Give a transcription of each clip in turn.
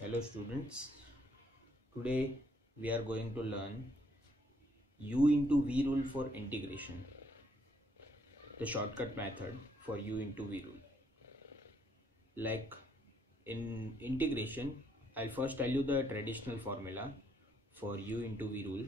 Hello students, today we are going to learn U into V rule for integration, the shortcut method for U into V rule. Like in integration, I'll first tell you the traditional formula for U into V rule,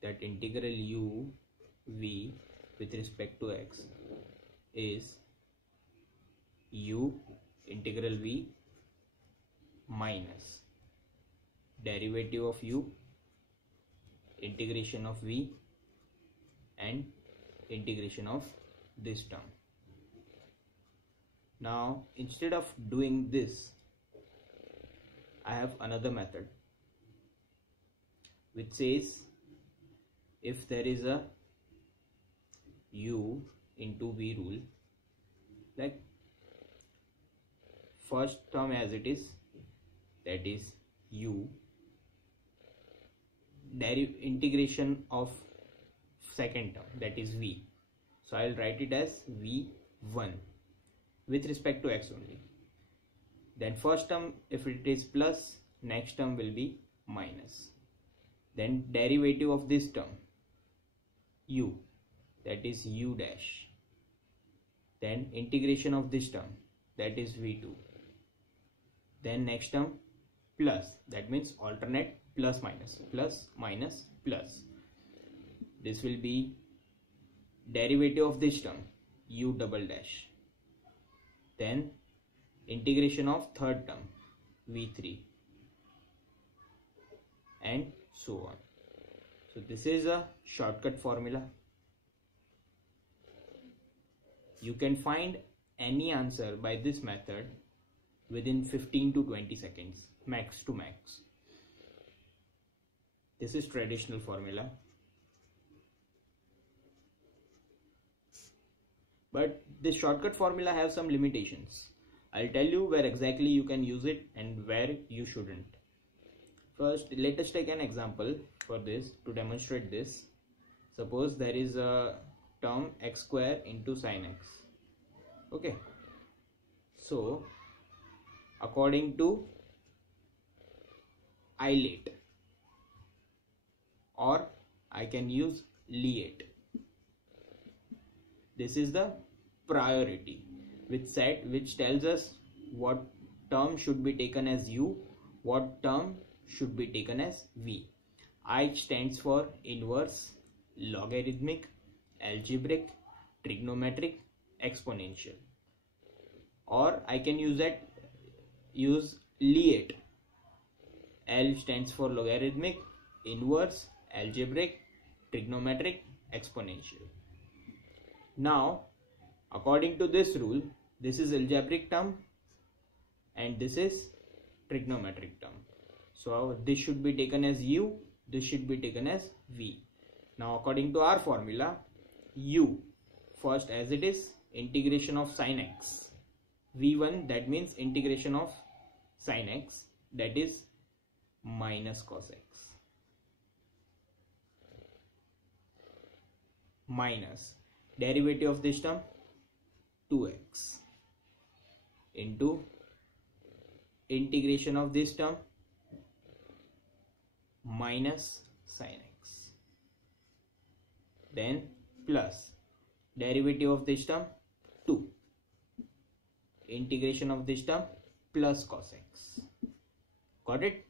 that integral U V with respect to x is U integral V minus derivative of U, integration of V, and integration of this term. Now instead of doing this, I have another method which says if there is a U into V rule, like first term as it is, that is U, integration of second term, that is V. So I'll write it as V1 with respect to x only. Then first term, if it is plus, next term will be minus. Then derivative of this term U, that is U dash. Then integration of this term, that is V2. Then next term plus, that means alternate plus minus, plus minus plus. This will be derivative of this term U double dash. Then integration of third term V3, and so on. So this is a shortcut formula. You can find any answer by this method within 15 to 20 seconds, max to max. This is traditional formula. But this shortcut formula has some limitations. I'll tell you where exactly you can use it and where you shouldn't. First, let us take an example for this to demonstrate this. Suppose there is a term x square into sin x. Okay. So, according to ILATE, or I can use LEATE. This is the priority which tells us what term should be taken as U, what term should be taken as V. I stands for inverse, logarithmic, algebraic, trigonometric, exponential. Or I can use LEATE. L stands for logarithmic, inverse, algebraic, trigonometric, exponential. Now, according to this rule, this is algebraic term and this is trigonometric term. So this should be taken as U, this should be taken as V. Now according to our formula, U, first as it is, integration of sin x. V1, that means integration of sin x, that is minus cos x. Minus derivative of this term 2x into integration of this term minus sin x. Then plus derivative of this term 2, integration of this term plus cos x. Got it?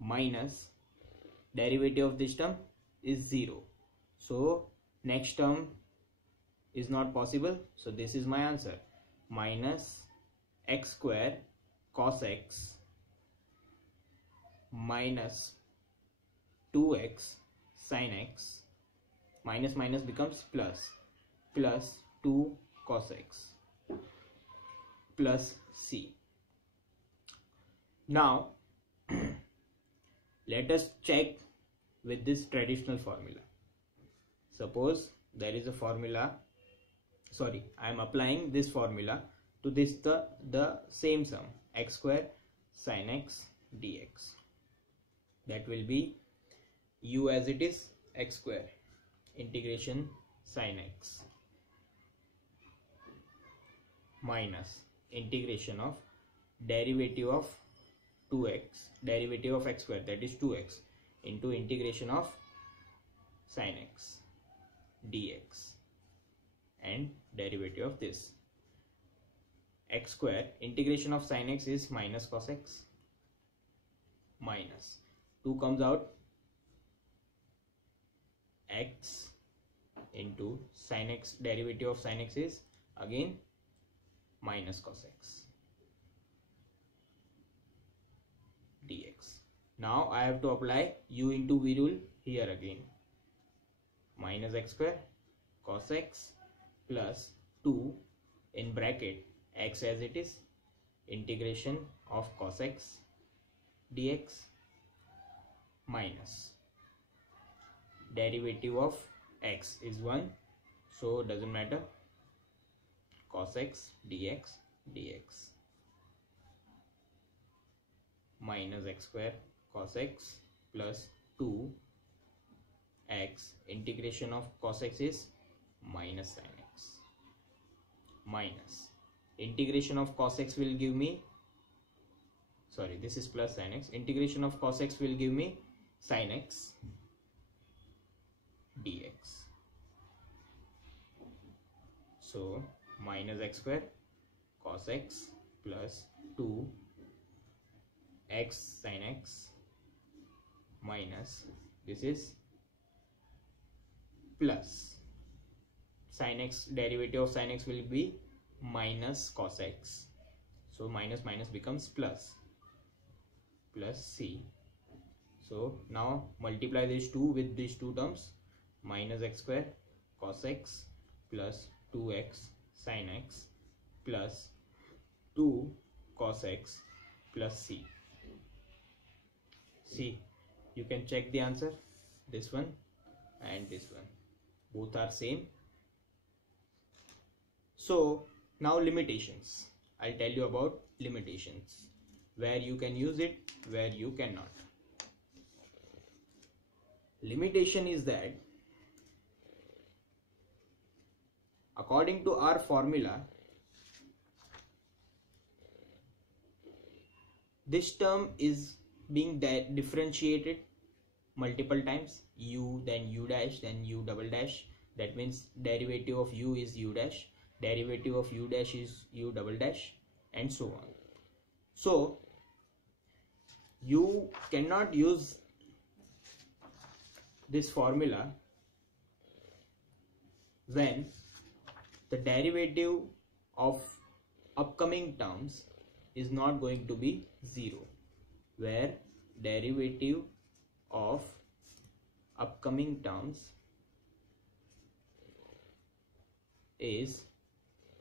Minus derivative of this term is 0. So next term is not possible. So this is my answer. Minus x square cos x minus 2x sin x, minus minus becomes plus, plus 2 cos x plus c. Now let us check with this traditional formula. Suppose there is a formula, I am applying this formula to this the same sum, x square sin x dx. That will be U as it is, x square integration sin x minus integration of derivative of 2x, derivative of x square, that is 2x, into integration of sin x dx, and derivative of this x square, integration of sin x is minus cos x, minus 2 comes out, x into sin x, derivative of sin x is again minus cos x dx. Now I have to apply u into v rule here again, minus x square cos x plus 2 in bracket x as it is, integration of cos x dx, minus derivative of x is 1, so doesn't matter, cos x dx, minus x square cos x plus 2 x, integration of cos x is minus sin x, minus integration of cos x will give me, sorry, this is plus sin x, integration of cos x will give me sin x dx. So minus x square cos x plus 2 x sin x, minus this is plus sin x, derivative of sin x will be minus cos x, so minus minus becomes plus, plus c. So now multiply these two with these two terms, minus x square cos x plus 2x sin x plus 2 cos x plus c. See, you can check the answer, this one and this one, both are same. So now limitations, I'll tell you about limitations, where you can use it, where you cannot. Limitation is that according to our formula, this term is being differentiated multiple times, u, then u dash, then u double dash, that means derivative of u is u dash, derivative of u dash is u double dash, and so on. So you cannot use this formula when the derivative of upcoming terms is not going to be 0, where derivative of upcoming terms is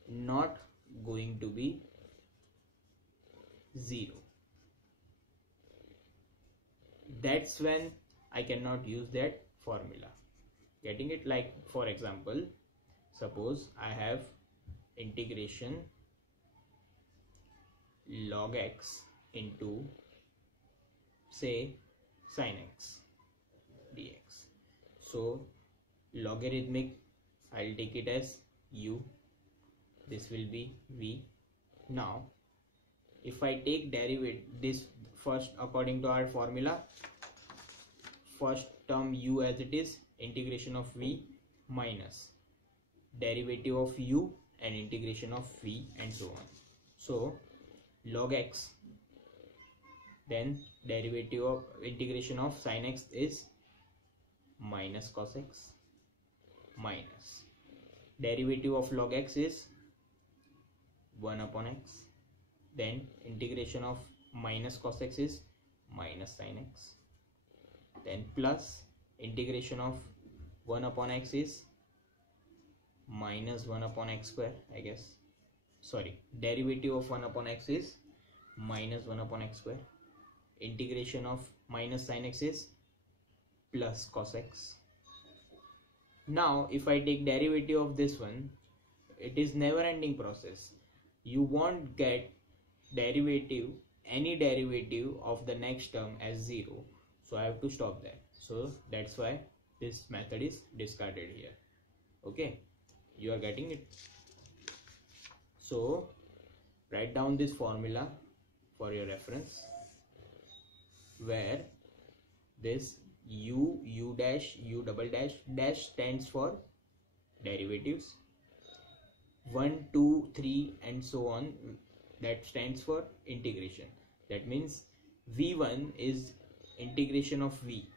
not going to be 0. That's when I cannot use that formula. Getting it? Like, for example, suppose I have integration log x into, say, sin x dx. So logarithmic, I'll take it as u, this will be v. Now if I take derivative, this first according to our formula, first term u as it is, integration of v minus derivative of u and integration of v and so on. So log x, then derivative of integration of sin x is minus cos x, minus derivative of log x is 1 upon x, then integration of minus cos x is minus sin x, then plus integration of 1 upon x is minus 1 upon x square, I guess, sorry, derivative of 1 upon x is minus 1 upon x square, integration of minus sin x is plus cos x. Now if I take derivative of this one, it is never ending process. You won't get derivative, any derivative of the next term as 0, so I have to stop that. So that's why this method is discarded here. Okay, you are getting it? So write down this formula for your reference, where this u dash, u double dash, dash stands for derivatives, 1, 2, 3 and so on, that stands for integration. That means v1 is integration of v,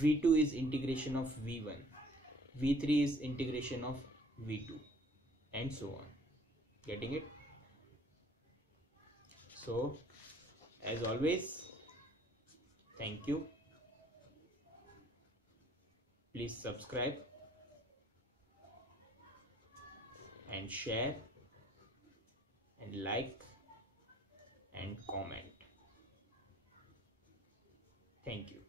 v2 is integration of v1, v3 is integration of v2 and so on. Getting it? So as always, thank you. Please subscribe and share and like and comment. Thank you.